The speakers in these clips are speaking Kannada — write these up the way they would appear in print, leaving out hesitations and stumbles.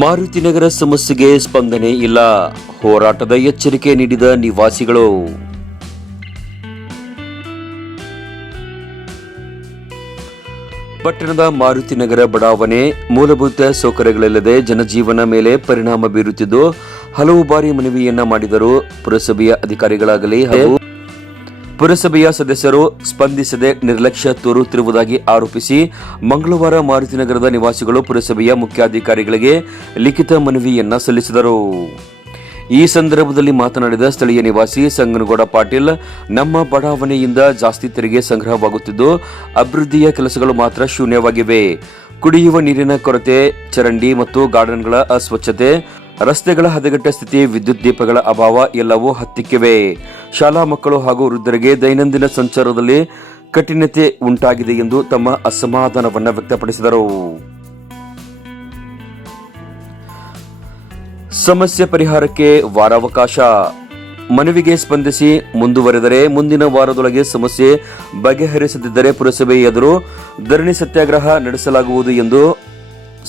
ಮಾರುತಿನಗರ ಸಮಸ್ಯೆಗೆ ಸ್ಪಂದನೆ ಇಲ್ಲ, ಹೋರಾಟದ ಎಚ್ಚರಿಕೆ ನೀಡಿದ ನಿವಾಸಿಗಳು. ಪಟ್ಟಣದ ಮಾರುತಿನಗರ ಬಡಾವಣೆ ಮೂಲಭೂತ ಸೌಕರ್ಯಗಳಿಲ್ಲದೆ ಜನಜೀವನ ಮೇಲೆ ಪರಿಣಾಮ ಬೀರುತ್ತಿದ್ದು, ಹಲವು ಬಾರಿ ಮನವಿಯನ್ನ ಮಾಡಿದರೂ ಪುರಸಭೆಯ ಅಧಿಕಾರಿಗಳಾಗಲಿ ಹಾಗೂ ಪುರಸಭೆಯ ಸದಸ್ಯರು ಸ್ಪಂದಿಸದೆ ನಿರ್ಲಕ್ಷ್ಯ ತೋರುತ್ತಿರುವುದಾಗಿ ಆರೋಪಿಸಿ ಮಂಗಳವಾರ ಮಾರುತಿನಗರದ ನಿವಾಸಿಗಳು ಪುರಸಭೆಯ ಮುಖ್ಯಾಧಿಕಾರಿಗಳಿಗೆ ಲಿಖಿತ ಮನವಿಯನ್ನ ಸಲ್ಲಿಸಿದರು. ಈ ಸಂದರ್ಭದಲ್ಲಿ ಮಾತನಾಡಿದ ಸ್ಥಳೀಯ ನಿವಾಸಿ ಸಂಗನಗೌಡ ಪಾಟೀಲ್, ನಮ್ಮ ಬಡಾವಣೆಯಿಂದ ಜಾಸ್ತಿ ತೆರಿಗೆ ಸಂಗ್ರಹವಾಗುತ್ತಿದ್ದು ಅಭಿವೃದ್ಧಿಯ ಕೆಲಸಗಳು ಮಾತ್ರ ಶೂನ್ಯವಾಗಿವೆ. ಕುಡಿಯುವ ನೀರಿನ ಕೊರತೆ, ಚರಂಡಿ ಮತ್ತು ಗಾರ್ಡನ್ಗಳ ಅಸ್ವಚ್ಛತೆ, ರಸ್ತೆಗಳ ಹದಗೆಟ್ಟ ಸ್ಥಿತಿ, ವಿದ್ಯುತ್ ದೀಪಗಳ ಅಭಾವ ಎಲ್ಲವೂ ಹತ್ತಿಕ್ಕಿವೆ. ಶಾಲಾ ಮಕ್ಕಳು ಹಾಗೂ ವೃದ್ಧರಿಗೆ ದೈನಂದಿನ ಸಂಚಾರದಲ್ಲಿ ಕಠಿಣತೆ ಉಂಟಾಗಿದೆ ಎಂದು ತಮ್ಮ ಅಸಮಾಧಾನವನ್ನು ವ್ಯಕ್ತಪಡಿಸಿದರು. ಸಮಸ್ಯೆ ಪರಿಹಾರಕ್ಕೆ ವಾರಾವಕಾಶ. ಮನವಿಗೆ ಸ್ಪಂದಿಸಿ ಮುಂದುವರೆದರೆ ಮುಂದಿನ ವಾರದೊಳಗೆ ಸಮಸ್ಯೆ ಬಗೆಹರಿಸದಿದ್ದರೆ ಪುರಸಭೆ ಎದುರು ಧರಣಿ ಸತ್ಯಾಗ್ರಹ ನಡೆಸಲಾಗುವುದು ಎಂದು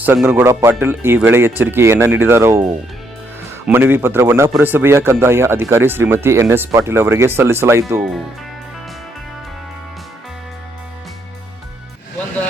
ಸಂಗನಗೌಡ ಪಾಟೀಲ್ ಈ ವೇಳೆ ಎಚ್ಚರಿಕೆಯನ್ನ ನೀಡಿದರು. ಮನವಿ ಪತ್ರವನ್ನು ಪುರಸಭೆಯ ಕಂದಾಯ ಅಧಿಕಾರಿ ಶ್ರೀಮತಿ ಎನ್ಎಸ್ ಪಾಟೀಲ್ ಅವರಿಗೆ ಸಲ್ಲಿಸಲಾಯಿತು. ಒಂದು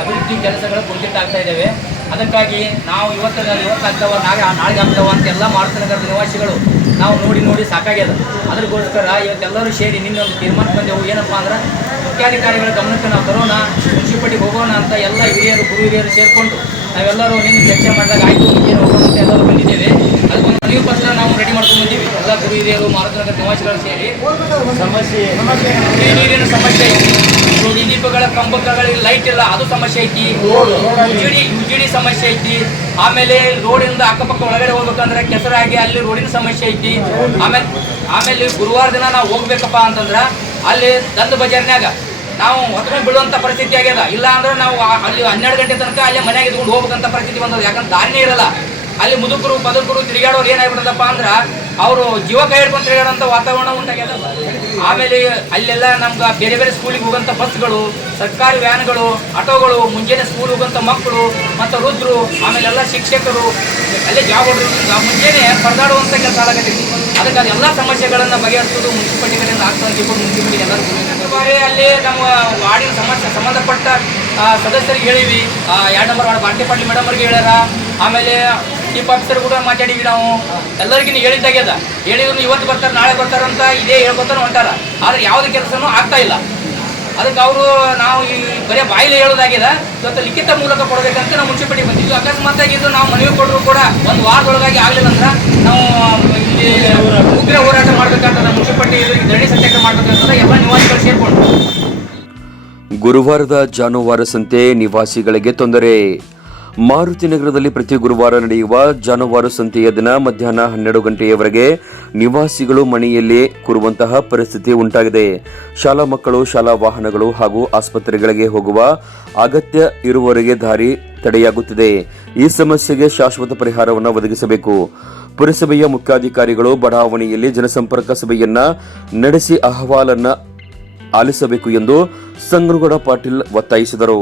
ಅಭಿವೃದ್ಧಿ ಕೆಲಸಗಳು ಕುಂಠಿತಾಗ್ತಾ ಇದ್ದಾವೆ. ಅದಕ್ಕಾಗಿ ನಾವು ಇವತ್ತಾಗ್ತಾವ ನಾಳೆ ಆಗ್ತಾವ ಅಂತೆಲ್ಲ ಮಾರುತಿನಗರದ ನಿವಾಸಿಗಳು ನಾವು ನೋಡಿ ಸಾಕಾಗ್ಯದ. ಅದಕ್ಕೋಸ್ಕರ ಇವತ್ತೆಲ್ಲರೂ ಸೇರಿ ನಿನ್ನೊಂದು ತೀರ್ಮಾನ ಬಂದೆವು. ಏನಪ್ಪ ಅಂದ್ರೆ ಮುಖ್ಯಾಧಿಕಾರಿಗಳ ಗಮನಕ್ಕೆ ನಾವು ತರೋಣ, ಮುನ್ಸಿಪಾಲಿಟಿಗೆ ಹೋಗೋಣ ಅಂತ ಎಲ್ಲ ಹಿರಿಯರು ಗುರು ಹಿರಿಯರು ಸೇರಿಕೊಂಡು ನಾವೆಲ್ಲರೂ ನಿನ್ನೆ ಚರ್ಚೆ ಮಾಡಿದಾಗ ಆಯಿತು ಏನು ಹೋಗೋಣ ಅಂತ ಎಲ್ಲರೂ ಬಂದಿದ್ದೇವೆ. ಅದಕ್ಕೊಂದು ಮನವಿ ಪತ್ರ ನಾವು ರೆಡಿ ಮಾಡ್ಕೊಂಡು ಬಂದೀವಿ. ಎಲ್ಲ ಗುರು ಹಿರಿಯರು ಮಾರುತಿನಗರ ನಿವಾಸಿಗಳು ಸೇರಿ ನೀರಿನ ಸಮಸ್ಯೆ ಐತಿ, ಈ ದೀಪಗಳ ಕಂಬಗಳಿಗೆ ಲೈಟ್ ಇಲ್ಲ ಅದು ಸಮಸ್ಯೆ ಐತಿ, ಯುಜಿಡಿ ಸಮಸ್ಯೆ ಐತಿ, ಆಮೇಲೆ ರೋಡಿಂದ ಅಕ್ಕಪಕ್ಕ ಒಳಗಡೆ ಹೋಗ್ಬೇಕಂದ್ರೆ ಕೆಸರಾಗಿ ಅಲ್ಲಿ ರೋಡಿನ ಸಮಸ್ಯೆ ಐತಿ. ಆಮೇಲೆ ಗುರುವಾರ ದಿನ ನಾವು ಹೋಗ್ಬೇಕಪ್ಪ ಅಂತಂದ್ರೆ ಅಲ್ಲಿ ದಂದು ಬಜಾರ್ನ್ಯಾಗ ನಾವು ಹೊತ್ಕೊಂಡು ಬೀಳುವಂಥ ಪರಿಸ್ಥಿತಿ ಆಗ್ಯದ. ಇಲ್ಲ ಅಂದ್ರೆ ನಾವು ಅಲ್ಲಿ 12 ಗಂಟೆ ತನಕ ಅಲ್ಲೇ ಮನೆಯಾಗ ಇದ್ಕೊಂಡು ಹೋಗ್ಬೇಕಂತ ಪರಿಸ್ಥಿತಿ ಬಂದದ. ಯಾಕಂದ್ರೆ ದಾರಿನೇ ಇರಲ್ಲ. ಅಲ್ಲಿ ಮುದುಕರು ಪದಕರು ತಿರುಗಾಡೋರು ಏನಾಗ್ಬಿಡದಪ್ಪ ಅಂದ್ರೆ ಅವರು ಜೀವ ಕೈ ಹಿಡ್ಕೊಂಡು ತಿರುಗಾಡೋಂಥ ವಾತಾವರಣ ಉಂಟಾಗ್ಯದ. ಆಮೇಲೆ ಅಲ್ಲೆಲ್ಲ ನಮ್ಗೆ ಬೇರೆ ಬೇರೆ ಸ್ಕೂಲಿಗೆ ಹೋಗೋಂಥ ಬಸ್ಗಳು, ಸರ್ಕಾರಿ ವ್ಯಾನ್ಗಳು, ಆಟೋಗಳು, ಮುಂಜಾನೆ ಸ್ಕೂಲ್ ಹೋಗೋಂಥ ಮಕ್ಕಳು ಮತ್ತು ವೃದ್ಧರು, ಆಮೇಲೆ ಎಲ್ಲ ಶಿಕ್ಷಕರು ಅಲ್ಲೇ ಜಾಬ್ ಹೊಡೆದ್ರಿಂದ ಮುಂಜಾನೆ ಪರದಾಡುವಂಥ ಕೆಲಸ ಆಗತ್ತೈತಿ. ಅದಕ್ಕೆ ಅದೆಲ್ಲ ಸಮಸ್ಯೆಗಳನ್ನು ಬಗೆಹರಿಸೋದು ಮುನ್ಸಿಪಾಲಿಟಿ ಕಡೆಯಿಂದ ಆಗ್ತದೆ. ಮುನ್ಸಿಪಾಲಿಟಿ ಎಲ್ಲರೂ ಬಾರಿ ಅಲ್ಲಿ ನಮ್ಮ ವಾರ್ಡಿನ ಸಮಸ್ಯೆ ಸಂಬಂಧಪಟ್ಟ ಸದಸ್ಯರಿಗೆ ಹೇಳಿವಿ. 2 number ward Bharati Patil madam ಅವ್ರಿಗೆ ಹೇಳ್ಯಾರ. ಆಮೇಲೆ ಚೀಫ್ ಆಫೀಸರ್ ಕೂಡ ಮಾತಾಡಿದ್ವಿ. ನಾವು ಎಲ್ಲರಿಗೂ ಹೇಳಿದ್ದಾಗ್ಯದ. ಹೇಳಿದ್ರು ಇವತ್ತು ಬರ್ತಾರೆ ನಾಳೆ ಬರ್ತಾರಂತ ಇದೇ ಹೇಳ್ಕೊತಾನೆ ಹೊಂಟಾರ. ಆದರೆ ಯಾವುದೇ ಕೆಲಸನೂ ಆಗ್ತಾ ಇಲ್ಲ. ಅದಕ್ಕೆ ಅವರು ನಾವು ಈ ಬರೀ ಬಾಯಿಲೆ ಹೇಳೋದಾಗ್ಯದ. ಇವತ್ತು ಲಿಖಿತ ಮೂಲಕ ಕೊಡಬೇಕಂತ ನಾವು ಮುನ್ಸಿಪಾಲಿಟಿ ಬಂದಿದ್ವಿ. ಅಕಸ್ಮಾತ್ ಇದು ನಾವು ಮನವಿ ಕೊಟ್ಟರು ಕೂಡ ಒಂದು ವಾರದೊಳಗಾಗಿ ಆಗಲಿಲ್ಲ ಅಂದ್ರೆ ನಾವು ಇಲ್ಲಿ ಉಗ್ರ ಹೋರಾಟ ಮಾಡಬೇಕಂತ ಮುನ್ಸಿಪಾಲಿಟಿ ಧರಣಿ ಸತ್ಯಾಗ್ರಹ ಮಾಡಬೇಕಂತ ಎಲ್ಲ ನಿವಾಸಿಗಳು ಸೇರ್ಕೊಂಡು. ಗುರುವಾರದ ಜಾನುವಾರು ಸಂತೆ ನಿವಾಸಿಗಳಿಗೆ ತೊಂದರೆ. ಮಾರುತಿನಗರದಲ್ಲಿ ಪ್ರತಿ ಗುರುವಾರ ನಡೆಯುವ ಜಾನುವಾರು ಸಂತೆಯ ದಿನ ಮಧ್ಯಾಹ್ನ 12 ಗಂಟೆಯವರೆಗೆ ನಿವಾಸಿಗಳು ಮನೆಯಲ್ಲಿ ಕೂರುವಂತಹ ಪರಿಸ್ಥಿತಿ ಉಂಟಾಗಿದೆ. ಶಾಲಾ ಮಕ್ಕಳು, ಶಾಲಾ ವಾಹನಗಳು ಹಾಗೂ ಆಸ್ಪತ್ರೆಗಳಿಗೆ ಹೋಗುವ ಅಗತ್ಯ ಇರುವವರೆಗೆ ದಾರಿ ತಡೆಯಾಗುತ್ತಿದೆ. ಈ ಸಮಸ್ಯೆಗೆ ಶಾಶ್ವತ ಪರಿಹಾರವನ್ನು ಒದಗಿಸಬೇಕು. ಪುರಸಭೆಯ ಮುಖ್ಯಾಧಿಕಾರಿಗಳು ಬಡಾವಣೆಯಲ್ಲಿ ಜನಸಂಪರ್ಕ ಸಭೆಯನ್ನ ನಡೆಸಿ ಅಹವಾಲನ್ನ ಆಲಿಸಬೇಕು ಎಂದು ಸಂಗನಗೌಡ ಪಾಟೀಲ್ ಒತ್ತಾಯಿಸಿದರು.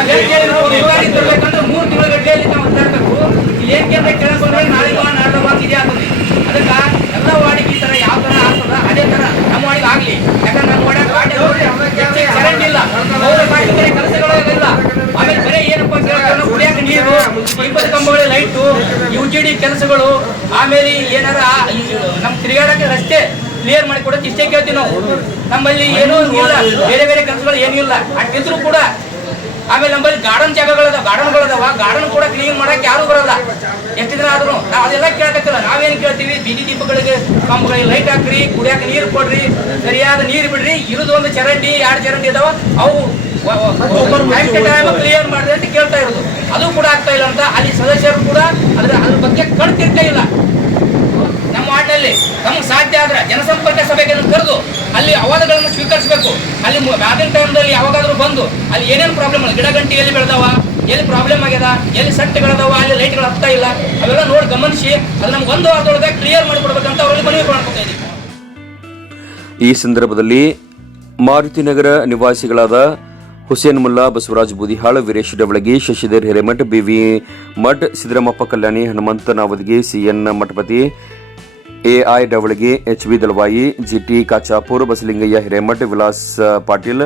ಅದಕ್ಕೆ ಎಲ್ಲ ವಾಡಿಗೆ ಈ ಥರ ಯಾವ ಥರ ಆಗ್ತದ ಅದೇ ಥರ ನಮ್ಮ ವಾಡಿಗೆ ಆಗಲಿ. ಯಾಕಂದ್ರೆ ನಮ್ಮ ವಾಡಿಗೆ ಕರೆಂಟ್ ಇಲ್ಲ, ಕೆಲಸಗಳಿಲ್ಲ. ಆಮೇಲೆ ಬರೀ ಏನಪ್ಪ ಕುಡಿಯಾಕ ನೀರು, ದೀಪದ ಕಂಬಗಳ ಲೈಟು, ಯುಜಿಡಿ ಕೆಲಸಗಳು, ಆಮೇಲೆ ಏನಾರ ನಮ್ಮ ತಿರುಗಾಡಕ್ಕೆ ರಸ್ತೆ ಕ್ಲಿಯರ್ ಮಾಡಿ ಕೊಡೋಕೆ ಇಷ್ಟೇ ಕೇಳ್ತೀವಿ ನಾವು. ನಮ್ಮಲ್ಲಿ ಏನೂ ಇಲ್ಲ, ಬೇರೆ ಬೇರೆ ಕೆಲಸಗಳು ಏನೂ ಇಲ್ಲ. ಅಷ್ಟಿದ್ರು ಕೂಡ ಆಮೇಲೆ ನಮ್ಮಲ್ಲಿ ಗಾರ್ಡನ್ಗಳದಾವ, ಗಾರ್ಡನ್ ಕೂಡ ಕ್ಲೀನ್ ಮಾಡಕ್ಕೆ ಯಾರು ಬರಲ್ಲ. ಎಷ್ಟು ದಿನ ಆದ್ರೂ ನಾವು ಅದೆಲ್ಲ ಕೇಳಕತ್ತಿಲ್ಲ. ನಾವೇನು ಕೇಳ್ತೀವಿ, ಬೀದಿ ದೀಪಗಳಿಗೆ ಕಂಬಗಳಿಗೆ ಲೈಟ್ ಹಾಕ್ರಿ, ಕುಡಿಯಾಕ ನೀರು ಕೊಡ್ರಿ, ಸರಿಯಾದ ನೀರು ಬಿಡ್ರಿ. ಇರೋದು ಒಂದು ಚರಂಡಿ 2 ಚರಂಡಿ ಇದಾವ, ಅವು ಕ್ಲಿಯರ್ ಮಾಡ್ರಿ ಅಂತ ಕೇಳ್ತಾ ಇರೋದು. ಅದು ಕೂಡ ಆಗ್ತಾ ಇಲ್ಲ ಅಂತ ಅಲ್ಲಿ ಸದಸ್ಯರು ಕೂಡ ಅದ್ರ ಬಗ್ಗೆ ಕಣ್ತಿರ್ತಾ ಇಲ್ಲ. ನಮ್ಮ ವಾರ್ಡ್ನಲ್ಲಿ ನಮ್ಗೆ ಸಾಧ್ಯ ಆದ್ರೆ ಜನಸಂಪರ್ಕ ಸಭೆಗೆ ಕರೆದು ಅಲ್ಲಿ ಅವಾದಗಳನ್ನು ಸ್ವೀಕರಿಸಬೇಕು. ಅಲ್ಲಿ ಮ್ಯಾದಿನ ಟೈಮ್ದಲ್ಲಿ ಯಾವಾಗಾದ್ರೂ ಬಂದು ಅಲ್ಲಿ ಏನೇನು ಪ್ರಾಬ್ಲಮ್ ಇಲ್ಲ, ಗಿಡ ಗಂಟಿ ಎಲ್ಲಿ ಬೆಳೆದಾವ, ಎಲ್ಲಿ ಪ್ರಾಬ್ಲಮ್ ಆಗ್ಯದ, ಎಲ್ಲಿ ಸೆಟ್ಗಳದಾವ, ಅಲ್ಲಿ ಲೈಟ್ಗಳು ಹತ್ತಾ ಇಲ್ಲ, ಅವೆಲ್ಲ ನೋಡಿ ಗಮನಿಸಿ ಅದು ನಮ್ಗೆ 1 ವಾರದೊಳಗೆ ಕ್ಲಿಯರ್ ಮಾಡಿಕೊಡ್ಬೇಕಂತ ಅವರಲ್ಲಿ ಮನವಿ ಮಾಡ್ಕೊತಾ ಇದ್ದೀವಿ. ಈ ಸಂದರ್ಭದಲ್ಲಿ ಮಾರುತಿನಗರ ನಿವಾಸಿಗಳಾದ Hussain Mulla, Basavaraj Boodihal, Veeresh Davalagi, Shashidhar Hiremath, B V Math, Siddaramappa Kalyani, Hanumanta Navadagi, C N Mathapati, A I Davalagi, H B Dalavayi, G T Kachapur, Basalingayya Hiremath, Vilas Patil,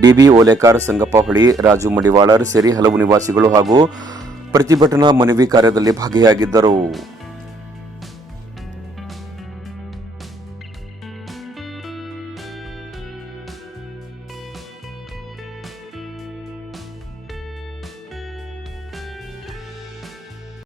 D B Olekar, Sangappa Holi, Raju Madivalar ಸೇರಿ ಹಲವು ನಿವಾಸಿಗಳು ಹಾಗೂ ಪ್ರತಿಭಟನಾ ಮನವಿ ಕಾರ್ಯದಲ್ಲಿ ಭಾಗಿಯಾಗಿದ್ದರು.